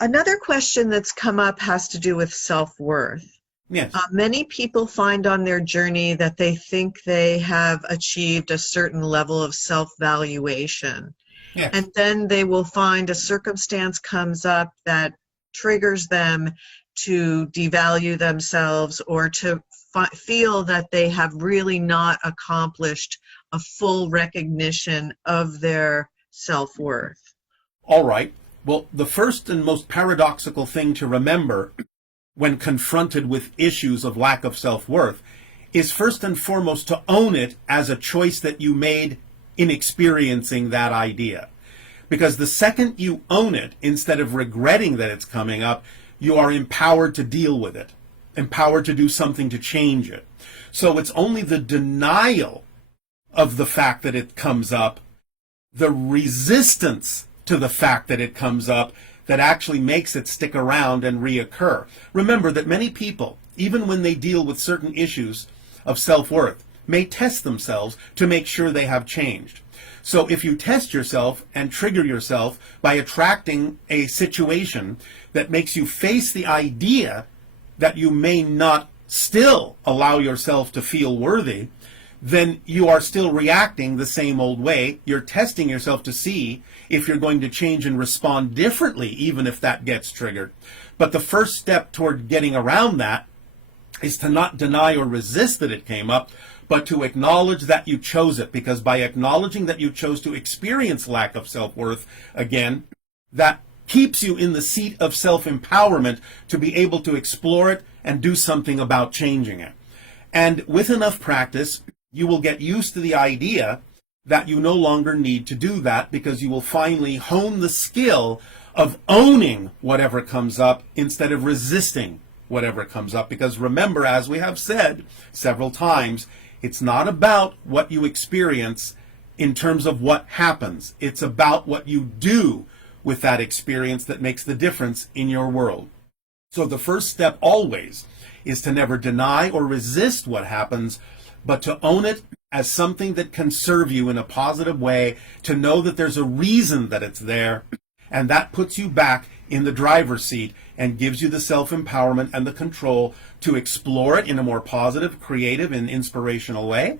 Another question that's come up has to do with self-worth. Yes. Many people find on their journey that they think they have achieved a certain level of self-valuation. Yes. And then they will find a circumstance comes up that triggers them to devalue themselves or to feel that they have really not accomplished a full recognition of their self-worth. All right. Well, the first and most paradoxical thing to remember when confronted with issues of lack of self-worth is first and foremost to own it as a choice that you made in experiencing that idea. Because the second you own it, instead of regretting that it's coming up, you are empowered to deal with it, empowered to do something to change it. So it's only the denial of the fact that it comes up, the resistance to the fact that it comes up, that actually makes it stick around and reoccur. Remember that many people, even when they deal with certain issues of self-worth, may test themselves to make sure they have changed. So if you test yourself and trigger yourself by attracting a situation that makes you face the idea that you may not still allow yourself to feel worthy, then you are still reacting the same old way. You're testing yourself to see if you're going to change and respond differently, even if that gets triggered. But the first step toward getting around that is to not deny or resist that it came up, but to acknowledge that you chose it. Because by acknowledging that you chose to experience lack of self-worth again, that keeps you in the seat of self-empowerment to be able to explore it and do something about changing it. And with enough practice, you will get used to the idea that you no longer need to do that, because you will finally hone the skill of owning whatever comes up instead of resisting whatever comes up. Because remember, as we have said several times, it's not about what you experience in terms of what happens. It's about what you do with that experience that makes the difference in your world. So the first step always is to never deny or resist what happens, but to own it as something that can serve you in a positive way, to know that there's a reason that it's there, and that puts you back in the driver's seat and gives you the self-empowerment and the control to explore it in a more positive, creative, and inspirational way,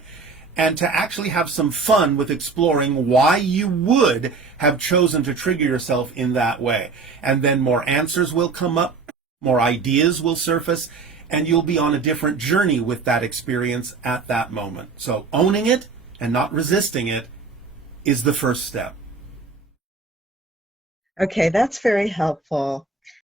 and to actually have some fun with exploring why you would have chosen to trigger yourself in that way. And then more answers will come up, more ideas will surface, and you'll be on a different journey with that experience at that moment. So owning it and not resisting it is the first step. Okay, that's very helpful.